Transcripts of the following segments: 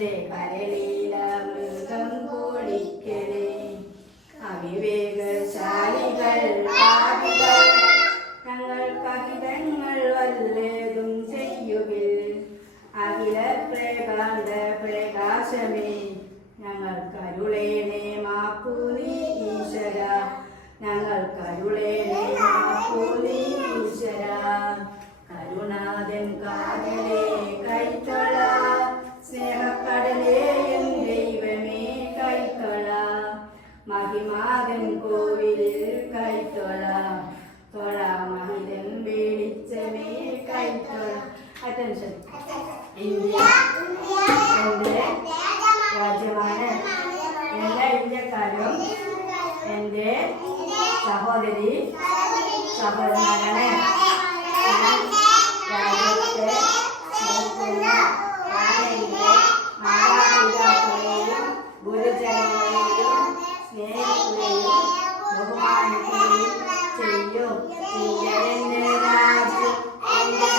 എന്റെ കരളീല മൃഗം കോടിക്കലേ അവിവേകശാലികൾ പാപികൾ ഞങ്ങൾക്കഹിതങ്ങൾ വല്ലതും ചെയ്യുകിൽ അഖില പ്രകാന്ത പ്രകാശമേ ഞങ്ങൾക്കരുളേണേ മാപ്പു നീ ഈശ്വര ഞങ്ങൾക്കരുളേണേ മാപ്പു നീ ഈശ്വര കരുണാദൻ കാതലേ കൈത്തൊഴ സ്നേഹക്കടലേ എൻ ദൈവമേ കൈത്തൊഴ മഹിമാകൻ കോവിലിൽ കൈത്തൊഴ തൊഴ മഹിതൻ വെളിച്ചമേ കൈത്തൊഴ. അറ്റൻഷൻ. ഇന്ത്യ എൻ്റെ രാജ്യമാണ്. എല്ലാ ഇന്ത്യക്കാരും എൻ്റെ സഹോദരി സഹോദരനാണ്. ഞാൻ രാജ്യത്തെ സ്നേഹിക്കുന്ന എൻ്റെ മാതാപിതാക്കളെയും ഗുരുജനങ്ങളെയും സ്നേഹിക്കുകയും ബഹുമാനിക്കുകയും ചെയ്യും. ഇന്ത്യ എൻ്റെ രാജ്യം, എൻ്റെ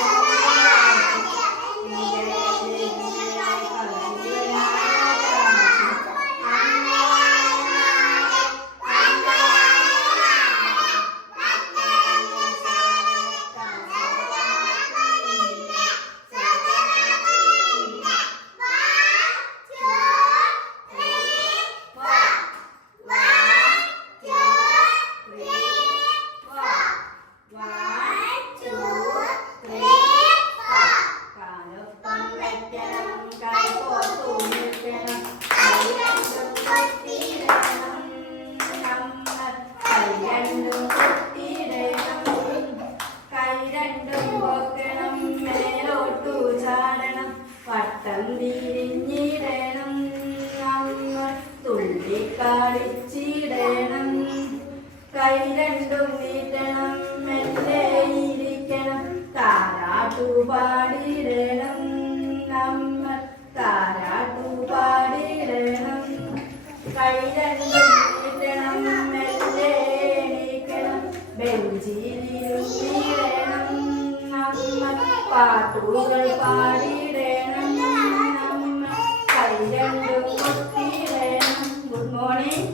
വട്ടം തിരിഞ്ഞിടണം നമ്മൾ തുള്ളിക്കളിച്ചിടണം കൈ രണ്ടും നീട്ടണം മെല്ലെ ഇരിക്കണം താരാട്ടുപാടിടണം നമ്മൾ താരാട്ടുപാടിടണം കൈ രണ്ടും നീട്ടണം മെല്ലെ എണീക്കണം ബെഞ്ചിലിരുന്നിടണം നമ്മൾ പാട്ടുകൾ പാടിടണം നമ്മൾ കൈ രണ്ടും കൊത്തിടണം. Good morning.